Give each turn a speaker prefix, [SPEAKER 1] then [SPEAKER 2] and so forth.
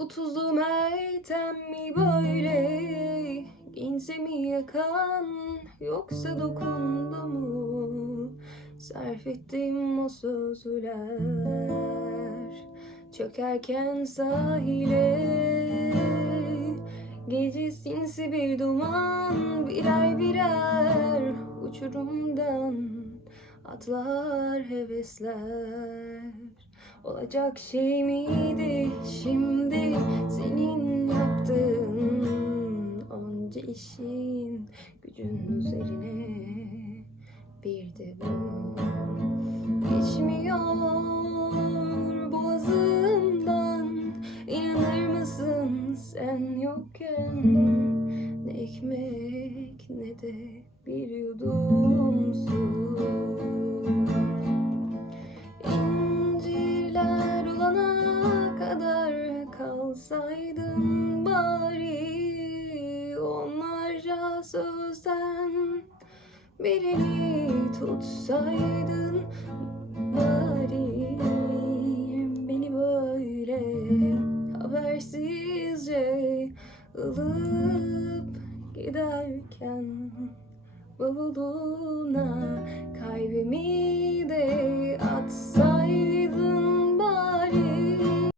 [SPEAKER 1] Bu tuzlu meltem mi böyle? Genzemi yakan yoksa dokundu mu? Sarf ettim o sözler Çökerken sahile. Gece sinsi bir duman Birer birer uçurumdan Atlar hevesler. Olacak şey miydi şimdi işin gücün üzerine bir de bu. Geçmiyor boğazımdan inanır mısın sen yokken? Ne ekmek ne de bir yudum su İncirler olana kadar kalsaydın bari sözden birini tutsaydın bari. Beni böyle habersizce ılıp giderken bavuluna kalbimi